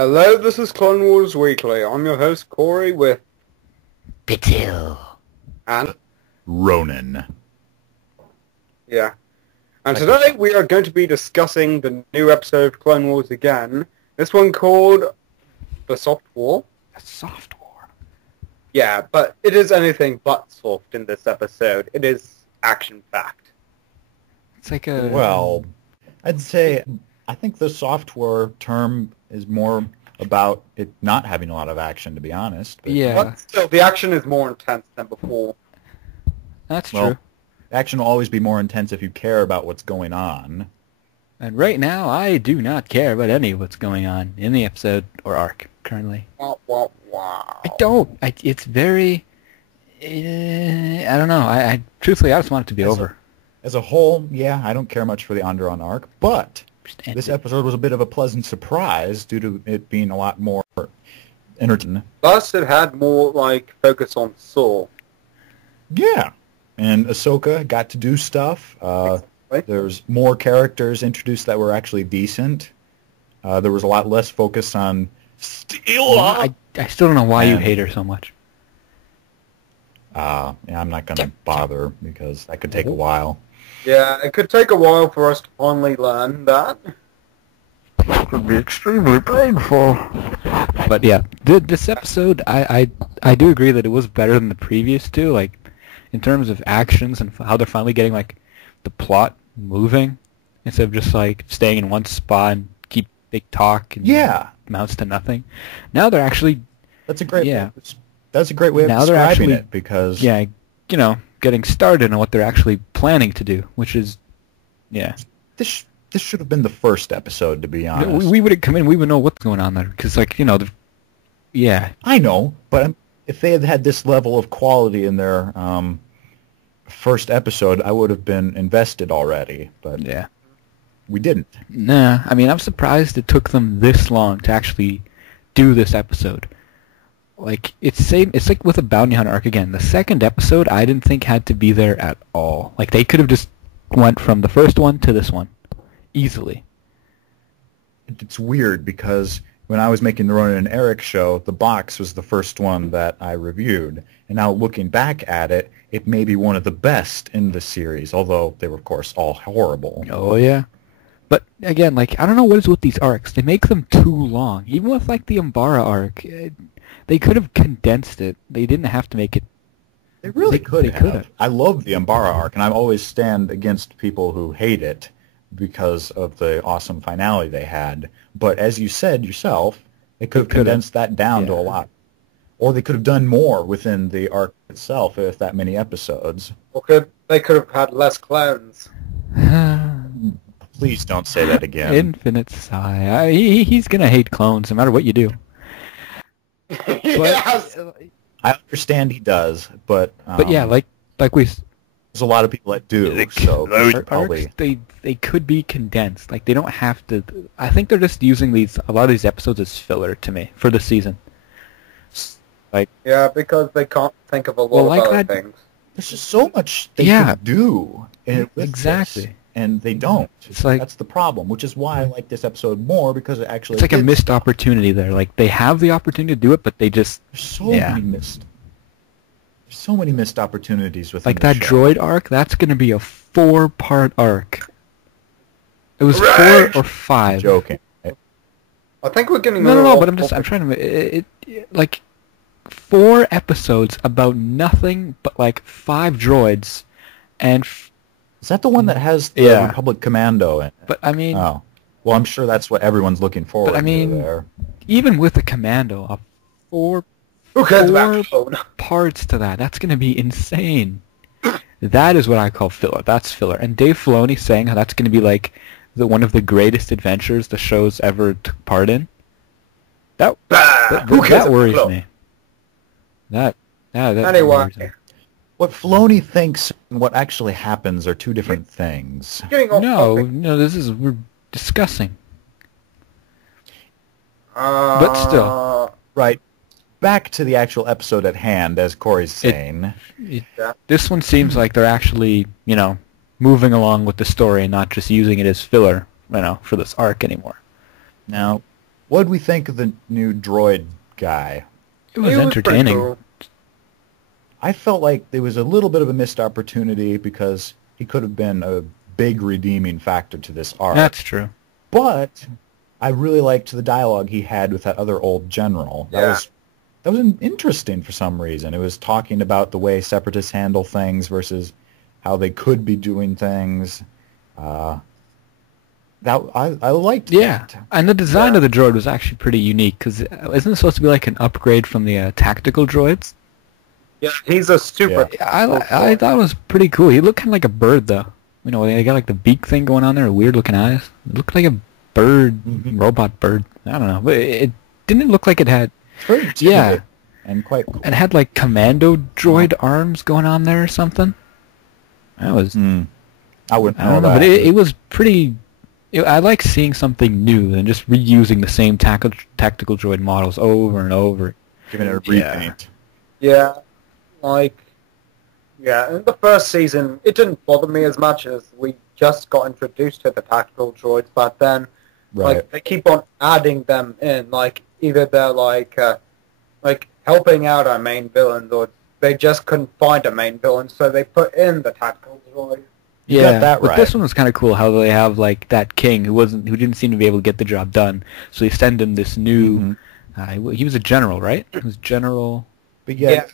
Hello, this is Clone Wars Weekly. I'm your host, Corey, with... Patil. And? Ronan. Yeah. And today we are going to be discussing the new episode of Clone Wars again. This one called The Soft War. A soft war. Yeah, but it is anything but soft in this episode. It is action-packed. It's like a... Well, I'd say I think the software term is more about it not having a lot of action, to be honest. But, Yeah. But still, the action is more intense than before. That's well, true. action will always be more intense if you care about what's going on. And right now, I do not care about any of what's going on in the episode or arc currently. Wow, wow, wow. I don't. It's very... I don't know. I truthfully, I just want it to be over. As a whole, yeah, I don't care much for the Onderon arc, but Just end this it. episode was a bit of a pleasant surprise due to it being a lot more entertaining. Plus, it had more, focus on Saw. Yeah, and Ahsoka got to do stuff. There's more characters introduced that were actually decent. There was a lot less focus on Steela. I still don't know why you hate her so much. Yeah, I'm not going to bother because that could take a while. Yeah, it could take a while for us to finally learn that. It could be extremely painful. But yeah, this episode, I do agree that it was better than the previous two, like, in terms of actions and how they're finally getting, like, the plot moving, instead of just, like, staying in one spot and keep big talk and amounts to nothing. Now they're actually... That's a great That's a great way of now they're describing actually, it because... Yeah, you know, getting started on what they're actually planning to do, which is, yeah. This should have been the first episode, to be honest. We would have come in, we would know what's going on there, because, like, you know, yeah. I know, but if they had had this level of quality in their first episode, I would have been invested already, but Yeah. we didn't. Nah, I mean, I'm surprised it took them this long to actually do this episode. Like, it's like with a Bounty Hunter arc again. The second episode, I didn't think had to be there at all. Like, they could have just went from the first one to this one. Easily. It's weird because when I was making the Ronan and Eric show, the box was the first one that I reviewed. And now looking back at it, it may be one of the best in the series, although they were, of course, all horrible. Oh, yeah. But, again, like, I don't know what is with these arcs. They make them too long. Even with, like, the Umbara arc, they could have condensed it. They didn't have to make it... They really could they could have. I love the Umbara arc, and I always stand against people who hate it because of the awesome finale they had. But as you said yourself, they could have condensed that down to a lot. Or they could have done more within the arc itself if that many episodes. Or they could have had less clones. Please don't say that again. Infinite sigh. He's gonna hate clones no matter what you do. Yes! I understand he does, but yeah, like we... there's a lot of people that do, so Those probably... arcs, they could be condensed. Like, they don't have to... I think they're just using a lot of these episodes as filler to me for the season. Like, yeah, because they can't think of a lot of other things. There's just so much they could do. Exactly. This, and they don't. It's like, that's the problem, which is why I like this episode more, because it actually... It's like a missed opportunity there. Like, they have the opportunity to do it, but they just... There's so many missed opportunities with like that show. droid arc. That's going to be a 4-part arc. It was 4 or 5. I'm joking. I think we're getting... No, but I'm trying to... like, 4 episodes about nothing but, like, 5 droids, and... Is that the one that has the Republic Commando in it? But, I mean... Oh. Well, I'm sure that's what everyone's looking forward to there. Even with the Commando, 4 parts to that, that's going to be insane. That is what I call filler. That's filler. And Dave Filoni saying how that's going to be, like, one of the greatest adventures the show's ever took part in. That worries me. That anyway. worries me. What Filoni thinks and what actually happens are two different things. No, we're discussing. But still. Right. Back to the actual episode at hand, as Corey's saying. This one seems like they're actually, you know, moving along with the story and not just using it as filler, you know, for this arc anymore. Now, What did we think of the new droid guy? It was pretty entertaining. cool. I felt like there was a little bit of a missed opportunity because he could have been a big redeeming factor to this arc. That's true. But I really liked the dialogue he had with that other old general. Yeah. That was interesting for some reason. It was talking about the way separatists handle things versus how they could be doing things. I liked Yeah, that. and the design of the droid was actually pretty unique, because isn't it supposed to be like an upgrade from the tactical droids? Yeah, he's a super... I thought it was pretty cool. He looked kind of like a bird, though. You know, they got like the beak thing going on there, weird-looking eyes. It looked like a bird, robot bird. I don't know, but it didn't look like it had... It's very intimidating and quite cool. It had like commando droid arms going on there or something. That was... I wouldn't know I don't know, that. but it was pretty... I like seeing something new than just reusing the same tactical droid models over and over. Giving it a repaint. Yeah, like... Yeah, in the first season, it didn't bother me as much as we just got introduced to the tactical droids, but then, Right. like, they keep on adding them in, like, either they're, like helping out our main villains, or they just couldn't find a main villain, so they put in the tactical droid. You Yeah, got that but right. this one was kind of cool how they have like that king who didn't seem to be able to get the job done, so they send him this new. He was a general, right? He was general. But yeah,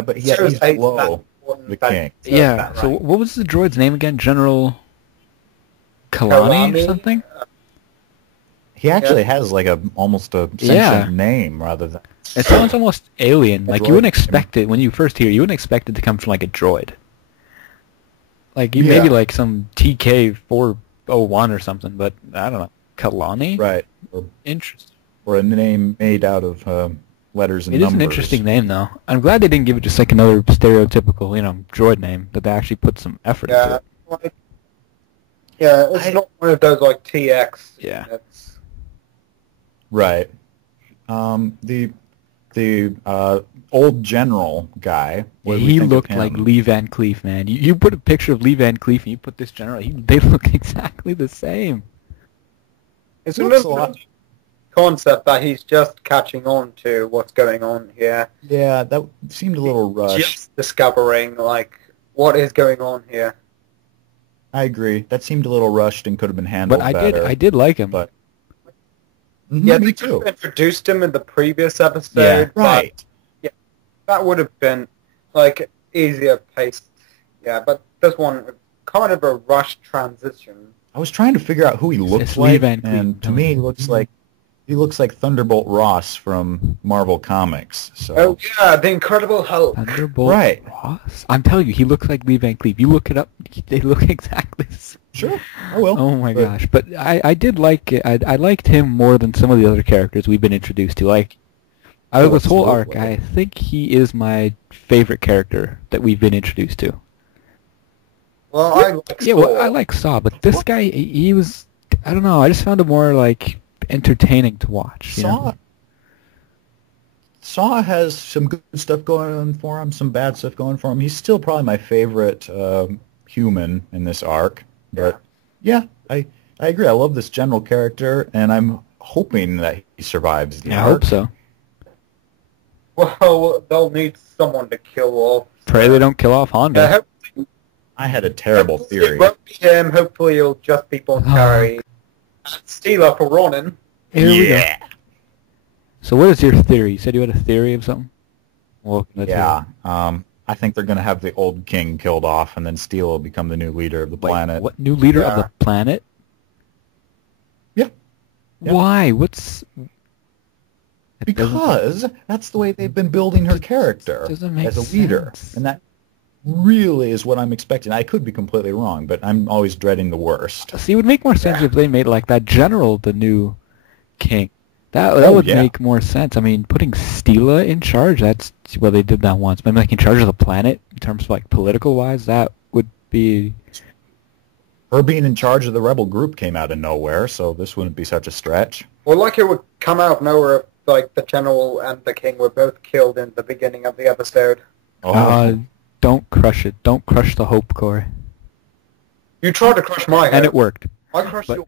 but he's seriously, low, that- the that- king. Yeah. that So right. what was the droid's name again? General Kalani or Kalani? something? He actually has like almost a sentient Yeah. name rather than... It sounds almost alien. A Like droid. you wouldn't expect it when you first hear. You wouldn't expect it to come from like a droid. Like maybe Yeah. like some TK401 or something, but I don't know. Kalani? Right. Interesting. Or a name made out of letters and It numbers. is an interesting name, though. I'm glad they didn't give it just like another stereotypical, droid name. That they actually put some effort into Yeah, it. like, it's not one of those, like, TX. Yeah. It's, Right. The old general guy. what did we He think of looked him? like Lee Van Cleef, man. You put a picture of Lee Van Cleef and you put this general. They look exactly the same. it's Looks a a lot- little concept that he's just catching on to what's going on here. Yeah, that seemed a little rushed. Just discovering, like, what is going on here. I agree. That seemed a little rushed and could have been handled But better. I did like him. But Yeah, me they too. could have introduced him in the previous episode. Yeah. but Right. that would have been, like, easier paced. Yeah, but this one, kind of a rushed transition. I was trying to figure out who he looked It's Lee like, Van Cleef. and to me, he looks like Thunderbolt Ross from Marvel Comics. So Oh, yeah, the Incredible Hulk. Thunderbolt Right. Ross? I'm telling you, he looks like Lee Van Cleef. You look it up, they look exactly the same. sure, I will. Oh my But- gosh! But I did like it. I liked him more than some of the other characters we've been introduced to. Like out of Oh, this whole arc, absolutely. I think he is my favorite character that we've been introduced to. Well, I like Yeah, well, Saw. I like Saw, but this guy, he was. I don't know. I just found him more like entertaining to watch. You know? Saw has some good stuff going on for him, some bad stuff going for him. He's still probably my favorite human in this arc. But yeah, I agree. I love this general character, and I'm hoping that he survives the Yeah, I arc. hope so. Well, they'll need someone to kill off. Pray they don't kill off Honda. Hopefully, I had a terrible hopefully theory. It won't be him. Hopefully it'll just be Bon Terry. Steeler for Ronin. Here we go. So what is your theory? You said you had a theory of something? Well, let's hear Yeah. it. I think they're going to have the old king killed off, and then Steel will become the new leader of the Wait, planet. what new leader of Yeah. the planet? Yeah. Yeah. Why? What's? It doesn't- Because that's the way they've been building her character doesn't make as a leader. sense. And that really is what I'm expecting. I could be completely wrong, but I'm always dreading the worst. See, it would make more sense if they made like that general the new king. That Oh, would yeah. make more sense. I mean, putting Stila in charge, that's well, they did that once. But like in charge of the planet in terms of like political wise, that would be Her being in charge of the rebel group came out of nowhere, so this wouldn't be such a stretch. Well, like it would come out of nowhere if, like, the general and the king were both killed in the beginning of the episode. Oh, don't crush it. Don't crush the hope core. You tried to crush my head. And it worked. I crushed but- yours.